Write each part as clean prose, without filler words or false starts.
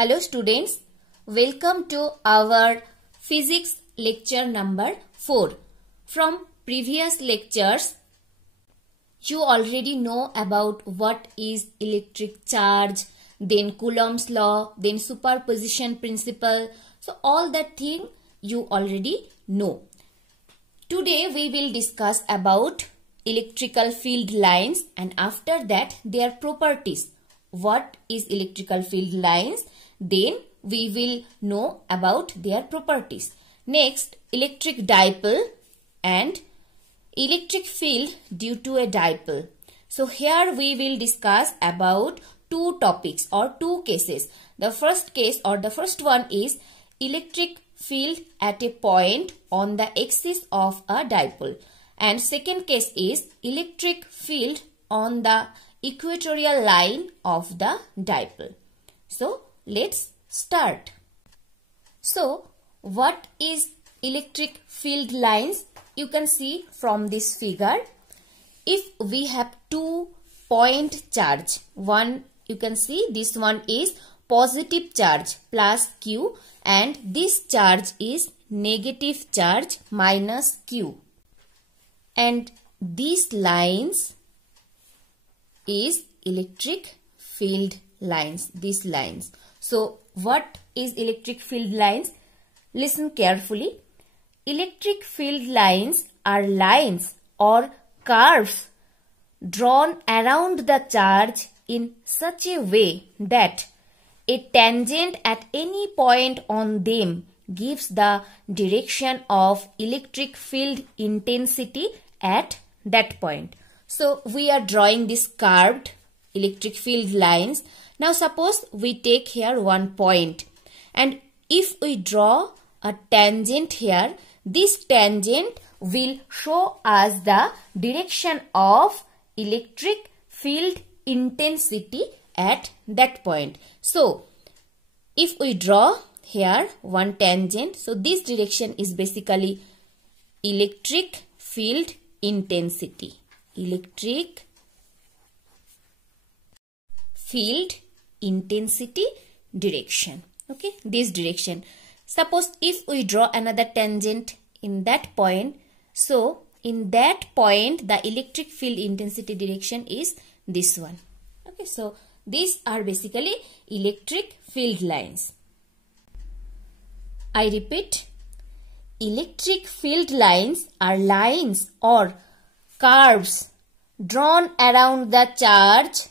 Hello students, welcome to our physics lecture number 4. From previous lectures, you already know about what is electric charge, then Coulomb's law, then superposition principle. So all that thing you already know. Today we will discuss about electrical field lines and after that their properties. What is electrical field lines? Then we will know about their properties. Next, electric dipole and electric field due to a dipole. So here we will discuss about two topics or two cases. The first case or the first one is electric field at a point on the axis of a dipole. And second case is electric field on the equatorial line of the dipole. So let's start. So what is electric field lines? You can see from this figure. If we have 2 point charge, one you can see this one is positive charge plus Q and this charge is negative charge minus Q. And these lines is electric field lines, these lines. So what is electric field lines? Listen carefully. Electric field lines are lines or curves drawn around the charge in such a way that a tangent at any point on them gives the direction of electric field intensity at that point. So we are drawing this curved electric field lines. Now suppose we take here one point and if we draw a tangent here, this tangent will show us the direction of electric field intensity at that point. So if we draw here one tangent, so this direction is basically electric field intensity. Electric field intensity direction. Okay, this direction. Suppose if we draw another tangent in that point, so in that point the electric field intensity direction is this one. Okay, so these are basically electric field lines. I repeat, electric field lines are lines or curves drawn around the charge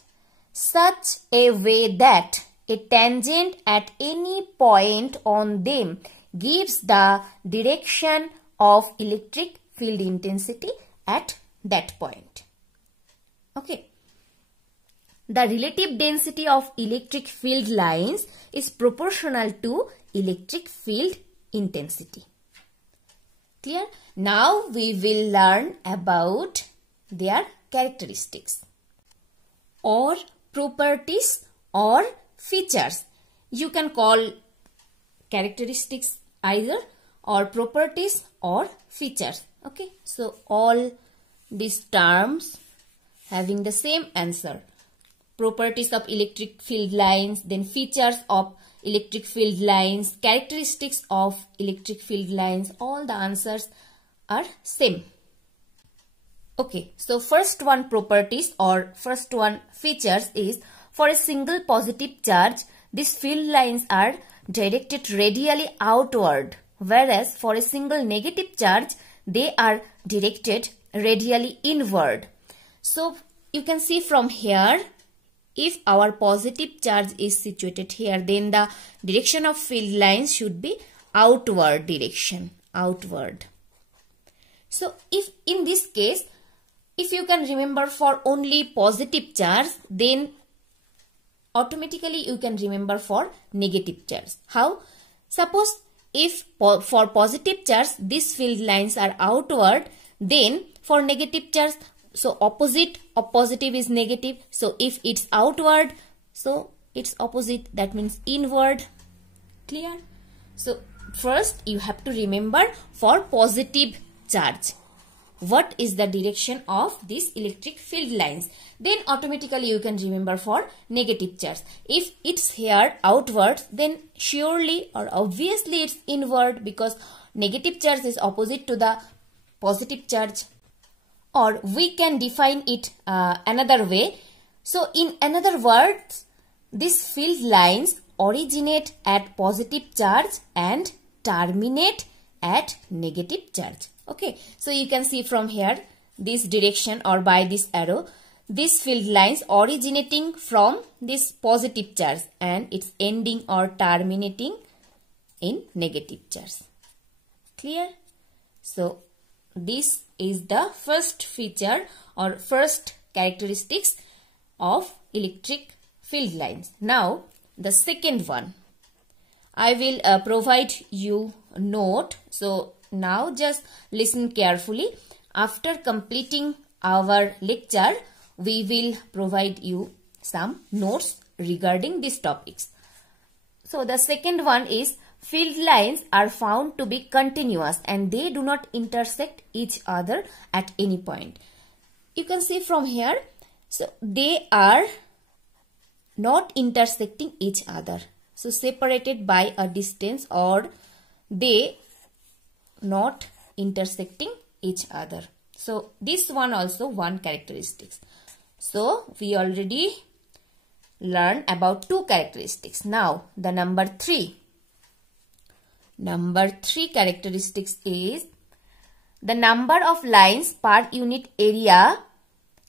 such a way that a tangent at any point on them gives the direction of electric field intensity at that point. Okay. The relative density of electric field lines is proportional to electric field intensity. Clear? Now we will learn about their characteristics or properties or features. You can call characteristics either or properties or features. Okay, so all these terms having the same answer. Properties of electric field lines, then features of electric field lines, characteristics of electric field lines, all the answers are same. Okay, so first one properties or first one features is for a single positive charge, these field lines are directed radially outward, whereas for a single negative charge, they are directed radially inward. So you can see from here, if our positive charge is situated here, then the direction of field lines should be outward direction, outward. So if in this case, if you can remember for only positive charge, then automatically you can remember for negative charge. How? Suppose if for positive charge, these field lines are outward, then for negative charge, so opposite of positive is negative. So if it's outward, so it's opposite, that means inward. Clear? So first you have to remember for positive charge. what is the direction of these electric field lines. Then automatically you can remember for negative charge. If it's here outwards, then surely or obviously it's inward, because negative charge is opposite to the positive charge. Or we can define it another way. So in another words, these field lines originate at positive charge and terminate at negative charge. Okay, so you can see from here this direction or by this arrow, these field lines originating from this positive charge and it's ending or terminating in negative charge. Clear? So this is the first feature or first characteristics of electric field lines. Now the second one, I will provide you a note. So now just listen carefully. After completing our lecture, we will provide you some notes regarding these topics. So the second one is, field lines are found to be continuous and they do not intersect each other at any point. You can see from here, so they are not intersecting each other. So separated by a distance, or they not intersecting each other. So this one also one characteristics. So we already learned about two characteristics. Now the number 3. Number 3 characteristics is, the number of lines per unit area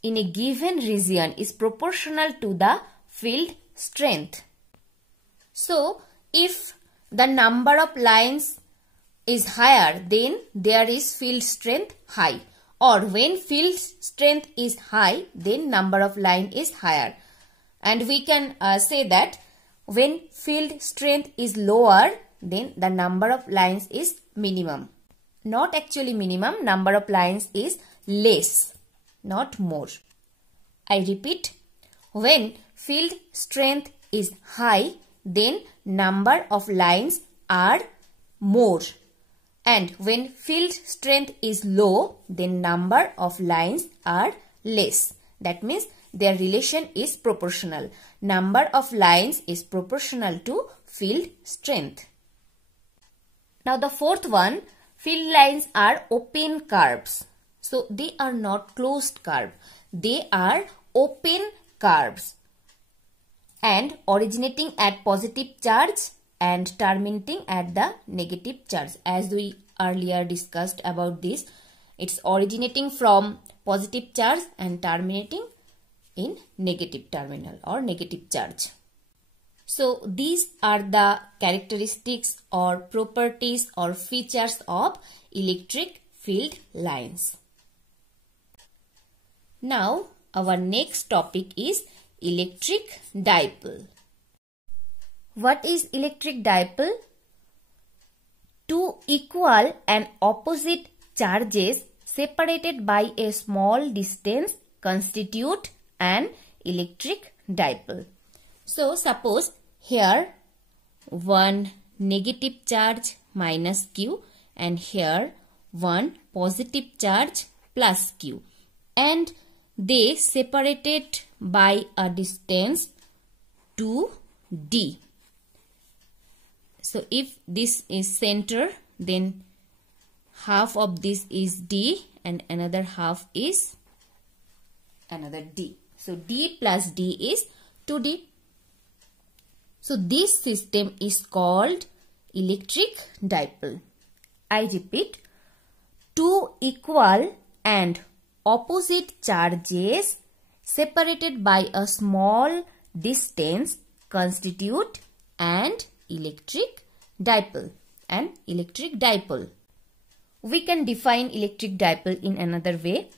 in a given region is proportional to the field strength. So if the number of lines is higher, then there is field strength high. Or when field strength is high, then number of line is higher. And we can say that when field strength is lower, then the number of lines is minimum. Not actually minimum, number of lines is less, not more. I repeat, when field strength is high, then number of lines are more. And when field strength is low, then number of lines are less. That means their relation is proportional. Number of lines is proportional to field strength. Now the fourth one, field lines are open curves. So they are not closed curve. They are open curves and originating at positive charge and terminating at the negative charge. As we earlier discussed about this, it's originating from positive charge and terminating in negative terminal or negative charge. So these are the characteristics or properties or features of electric field lines. Now our next topic is electric dipole. What is electric dipole? Two equal and opposite charges separated by a small distance constitute an electric dipole. So suppose here one negative charge minus Q and here one positive charge plus Q, and they separated by a distance 2d. So if this is center, then half of this is d and another half is another d. So d plus d is 2d. So this system is called electric dipole. I repeat, two equal and opposite charges separated by a small distance constitute an electric dipole. An electric dipole. We can define electric dipole in another way.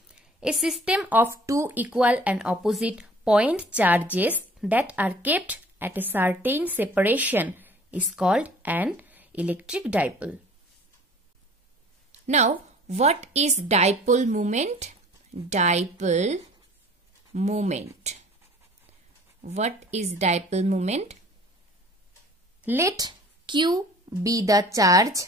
A system of two equal and opposite point charges that are kept at a certain separation is called an electric dipole. Now, what is dipole moment? Dipole moment. What is dipole moment? Let Q be the charge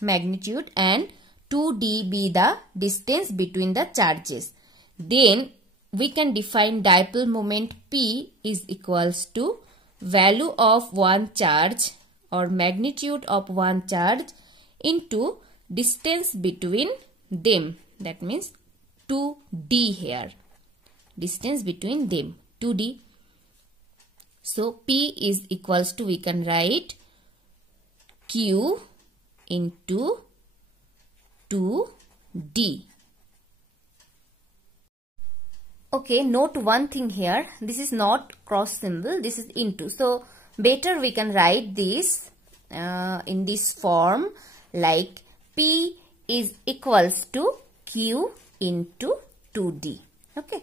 magnitude and 2d be the distance between the charges. Then we can define dipole moment P is equals to value of one charge or magnitude of one charge into distance between them. That means 2d here. Distance between them, 2d. So P is equals to, we can write Q into 2d. Okay, note one thing here. This is not cross symbol. This is into. So better we can write this in this form, like P is equals to Q into 2d. Okay,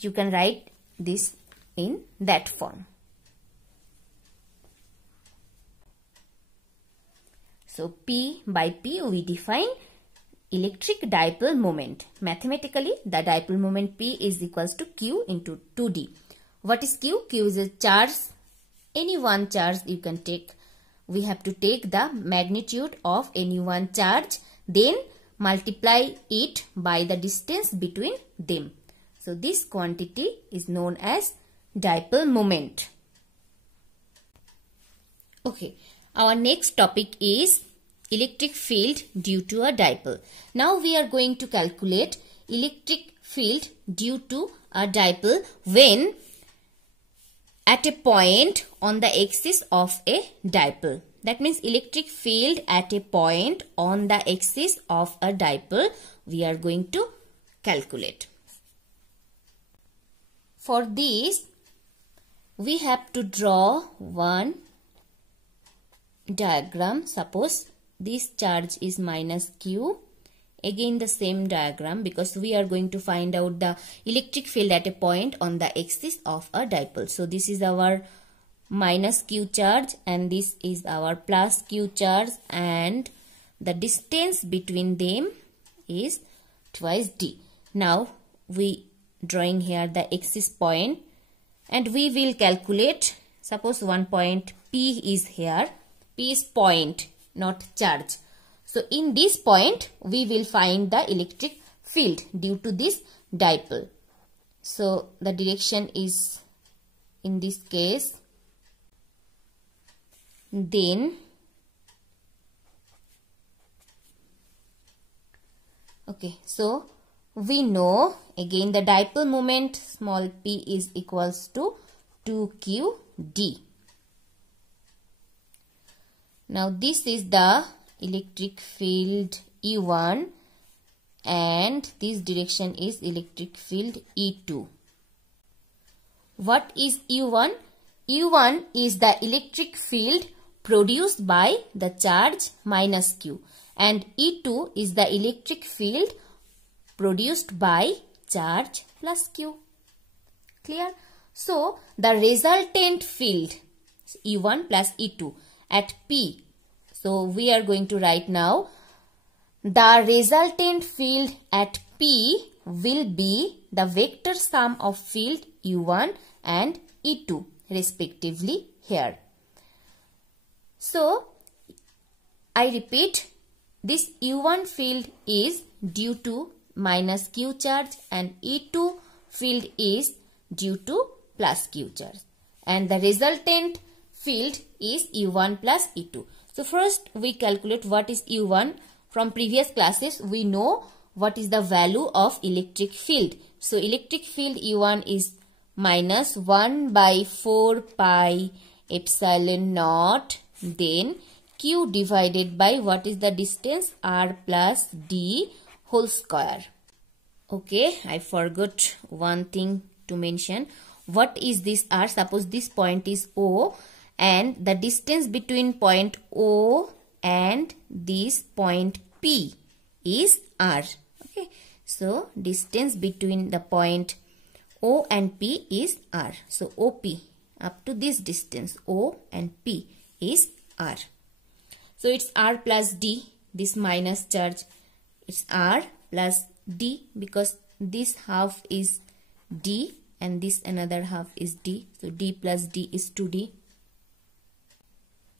you can write this in that form. So P by P we define electric dipole moment. Mathematically, the dipole moment P is equals to Q into 2d. What is Q? Q is a charge. Any one charge you can take. We have to take the magnitude of any one charge, then multiply it by the distance between them. So this quantity is known as dipole moment. Okay, our next topic is electric field due to a dipole. Now we are going to calculate electric field due to a dipole when at a point on the axis of a dipole. That means electric field at a point on the axis of a dipole we are going to calculate. For this, we have to draw one diagram. Suppose this charge is minus Q. Again the same diagram, because we are going to find out the electric field at a point on the axis of a dipole. So this is our minus Q charge and this is our plus Q charge, and the distance between them is twice d. Now we drawing here the axis point and we will calculate. Suppose one point P is here. P is point, not charge. So in this point we will find the electric field due to this dipole. So the direction is in this case. Then okay, so we know again the dipole moment small p is equals to 2qd. Now this is the electric field E1 and this direction is electric field E2. What is E1? E1 is the electric field produced by the charge minus Q, and E2 is the electric field produced by charge plus Q. Clear? So the resultant field E1 plus E2 at P. So we are going to write now the resultant field at P will be the vector sum of field E1 and E2 respectively here. So I repeat, this E1 field is due to minus Q charge and E2 field is due to plus Q charge, and the resultant field is E1 plus E2. So first we calculate what is E1. From previous classes we know what is the value of electric field. So electric field E1 is minus 1 by 4 pi epsilon naught, then Q divided by what is the distance, R plus D whole square. Okay, I forgot one thing to mention. What is this R? Suppose this point is O and the distance between point O and this point P is R. Okay, so distance between the point O and P is R. So OP up to this distance O and P is R. So it's R plus D. This minus charge, it's R plus D because this half is D and this another half is D. So D plus D is 2D.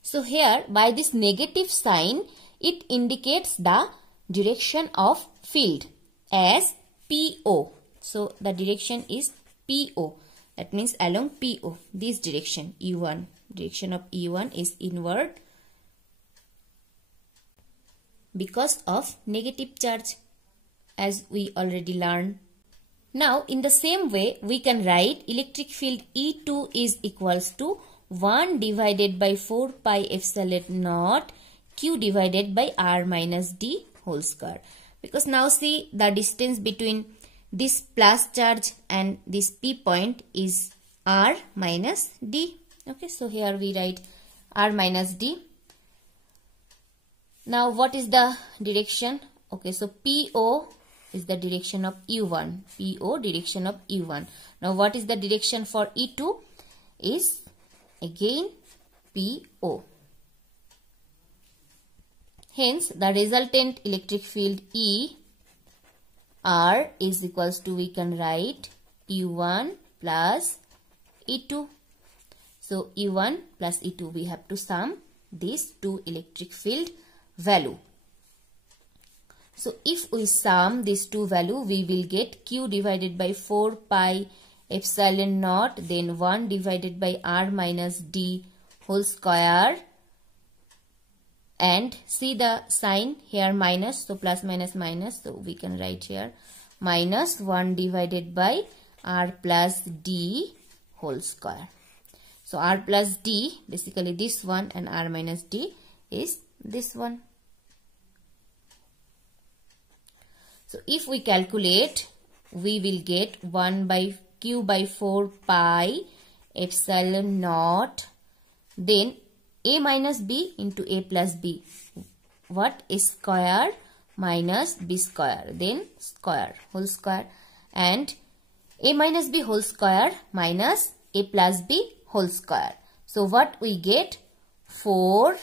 So here by this negative sign it indicates the direction of field as PO. So the direction is PO. That means along PO, this direction E1. Direction of E1 is inward because of negative charge, as we already learned. Now in the same way we can write electric field E2 is equals to 1 divided by 4 pi epsilon naught Q divided by R minus D whole square. Because now see, the distance between this plus charge and this P point is R minus D. Okay, so here we write R minus D. Now what is the direction? Okay, so PO is the direction of E1. PO direction of E1. Now what is the direction for E2? Is again PO. Hence the resultant electric field E R is equals to, we can write E1 plus E2. So E1 plus E2, we have to sum these two electric field value. So if we sum these two value, we will get Q divided by 4 pi epsilon naught, then 1 divided by R minus D whole square. And see the sign here minus, so plus minus minus, so we can write here minus 1 divided by R plus D whole square. So R plus D, basically this one, and R minus D is this one. So if we calculate, we will get 1 by Q by 4 pi epsilon naught, then A minus B into A plus B. What is square minus B square, then square whole square, and A minus B whole square minus A plus B whole square. So what we get? 4AB.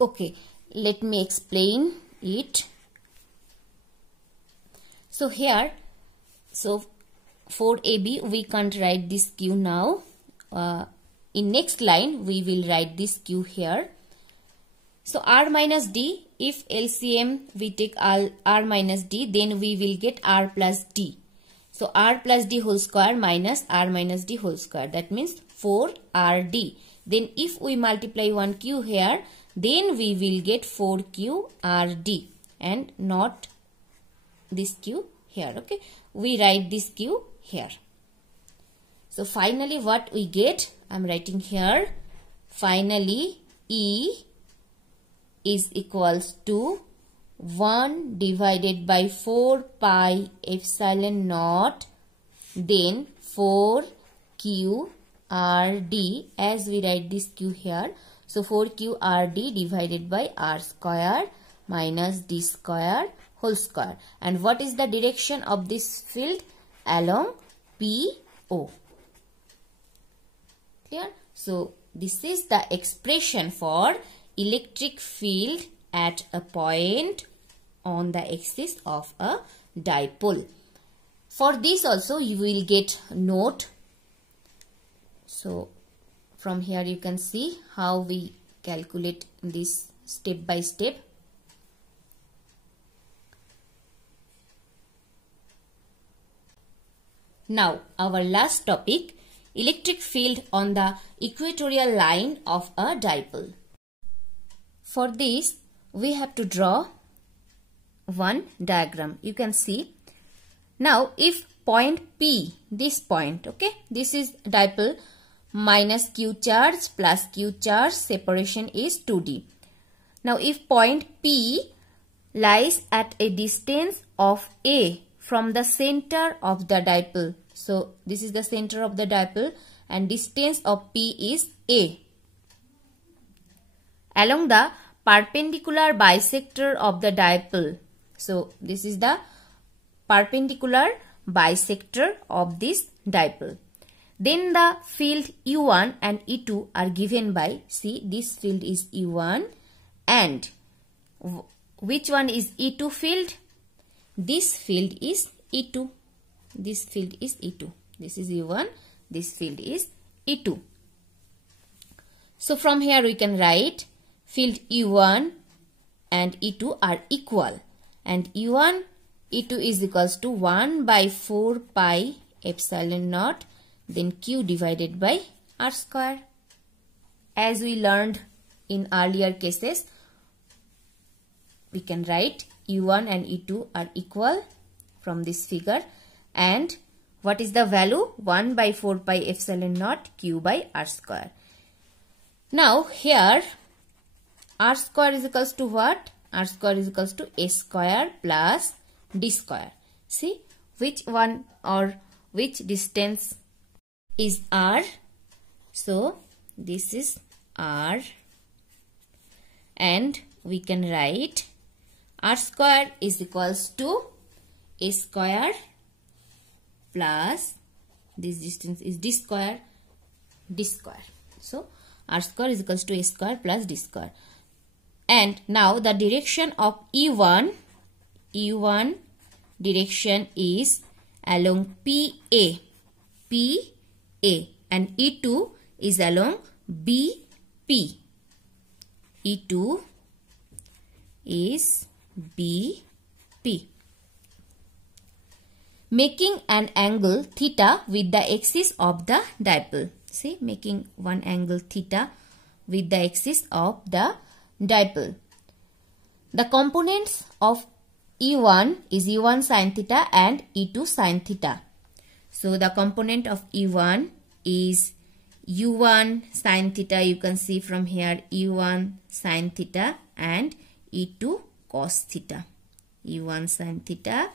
Okay, let me explain it. So here, so 4AB, we can't write this Q now. In next line, we will write this Q here. So R minus D, if LCM we take R minus D, then we will get R plus D. So R plus D whole square minus R minus D whole square. That means 4RD. Then if we multiply one Q here, then we will get 4QRD and not this Q here. Okay, we write this Q here. So finally what we get, I am writing here, finally E is equals to 1 divided by 4 pi epsilon naught, then 4QRD, as we write this Q here. So 4QRD divided by R square minus D square whole square. And what is the direction of this field? Along PO. Clear? So this is the expression for electric field at a point on the axis of a dipole. For this also you will get note. So from here you can see how we calculate this step by step. Now our last topic, electric field on the equatorial line of a dipole. For this we have to draw one diagram. You can see. Now if point P, this point, okay, this is dipole, minus Q charge plus Q charge, separation is 2D. Now if point P lies at a distance of A from the center of the dipole. So this is the center of the dipole and distance of P is A. Along the perpendicular bisector of the dipole. So this is the perpendicular bisector of this dipole. Then the field E1 and E2 are given by, see, this field is E1 and which one is E2 field? This field is E2. This field is E2. This is E1. This field is E2. So from here we can write field E1 and E2 are equal, and E1 E2 is equals to 1 by 4 pi epsilon naught then Q divided by R square. As we learned in earlier cases, we can write E1 and E2 are equal from this figure, and what is the value? 1 by 4 pi epsilon naught Q by R square. Now here R square is equals to what? R square is equals to A square plus D square. See which one or which distance is R? So this is R, and we can write R square is equals to A square plus this distance is D square, D square. So R square is equals to A square plus D square. And now the direction of E1 direction is along PA, and E2 is along BP. E2 is BP. Making an angle theta with the axis of the dipole. See, making one angle theta with the axis of the dipole. The components of E1 is E1 sin theta and E2 sin theta. So the component of E1 is U1 sin theta. You can see from here E1 sin theta and E2 cos theta. E1 sin theta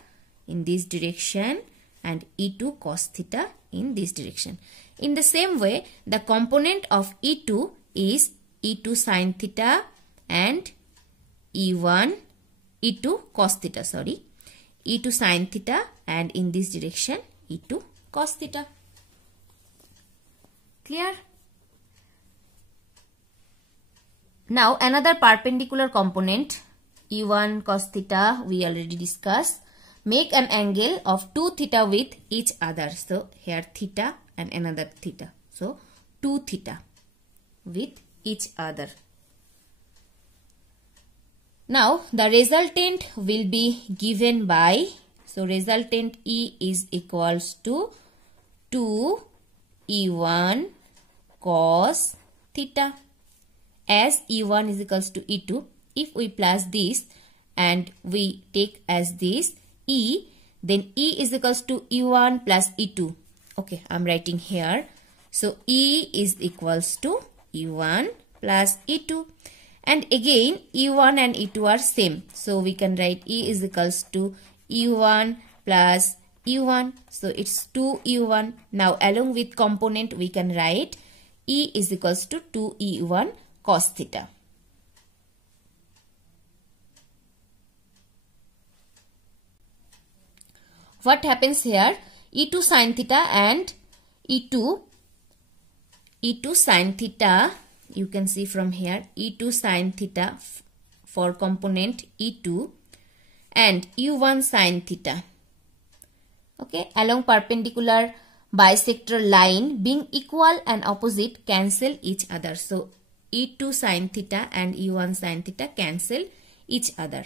in this direction and E2 cos theta in this direction. In the same way, the component of E2 is E2 sin theta and E2 cos theta, E2 sin theta, and in this direction E2 cos theta. Clear? Now another perpendicular component, E1 cos theta, we already discussed. Make an angle of 2 theta with each other. So here theta and another theta. So 2 theta with each other. Now the resultant will be given by, so resultant E is equals to 2 E1 cos theta. As E1 is equals to E2, if we plus this and we take as this E, then E is equals to E1 plus E2. Okay, I'm writing here. So E is equals to E1 plus E2. And again E1 and E2 are same. So we can write E is equals to E1 plus E1. So it's 2 E1. Now along with component we can write E is equals to 2 E1 cos theta. What happens here? E2 sin theta and E2 sin theta, you can see from here E2 sin theta for component E2 and U1 sin theta. Okay, along perpendicular bisector line being equal and opposite cancel each other. So E2 sin theta and E1 sin theta cancel each other,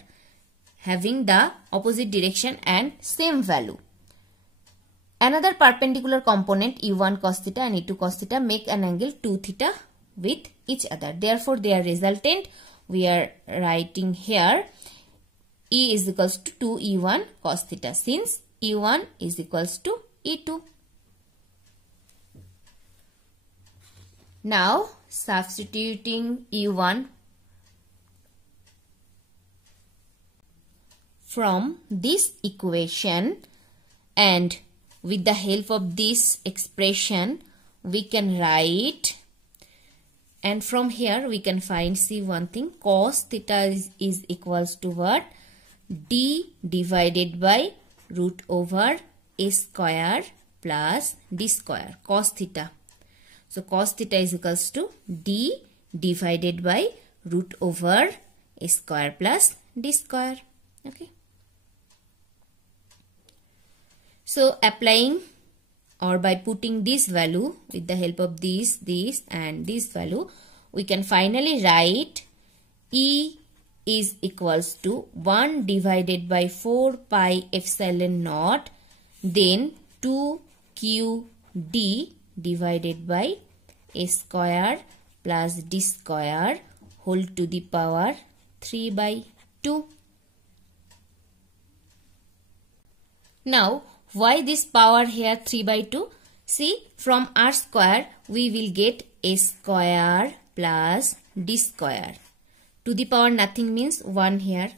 having the opposite direction and same value. Another perpendicular component E1 cos theta and E2 cos theta make an angle 2 theta with each other. Therefore, their resultant we are writing here E is equals to 2 E1 cos theta, since E1 is equals to E2. Now substituting E1 from this equation, and with the help of this expression we can write, and from here we can find, see one thing, cos theta is equals to what? D divided by root over A square plus D square, cos theta. So cos theta is equals to D divided by root over A square plus D square. Okay. So applying or by putting this value with the help of this and this value, we can finally write E is equals to 1 divided by 4 pi epsilon naught, then 2qd divided by a square plus d square whole to the power 3 by 2. Now, why this power here 3 by 2? See, from r square we will get a square plus d square. To the power nothing means 1 here.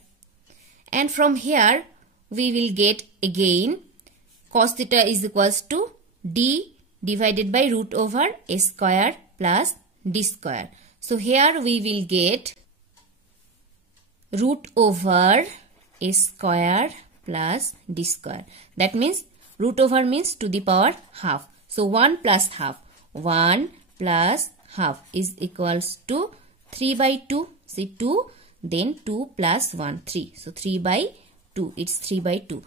And from here we will get again cos theta is equals to d divided by root over a square plus d square. So here we will get root over a square plus d square. That means root over means to the power half. So 1 plus half. 1 plus half is equals to 3 by 2. See 2, then 2 plus 1, 3. So 3 by 2. It's 3 by 2.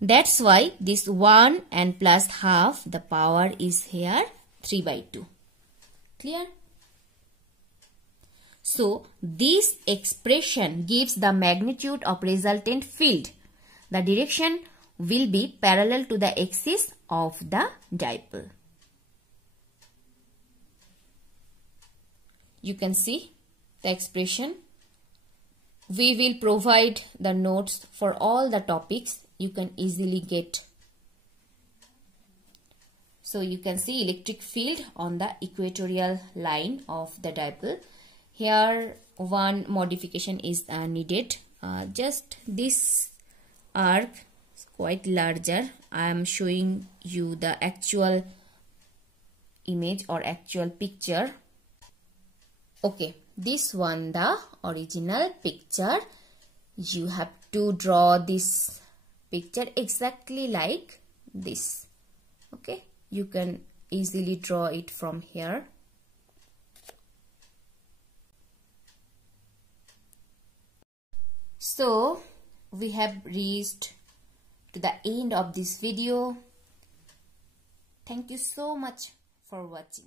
That's why this 1 and plus half, the power is here 3 by 2. Clear? So this expression gives the magnitude of resultant field. The direction will be parallel to the axis of the dipole. You can see the expression. We will provide the notes for all the topics. You can easily get. So you can see electric field on the equatorial line of the dipole. Here one modification is needed. Just this arc is quite larger. I am showing you the actual image or actual picture. Okay, this one the original picture. You have to draw this picture exactly like this. Okay, you can easily draw it from here. So we have reached to the end of this video. Thank you so much for watching.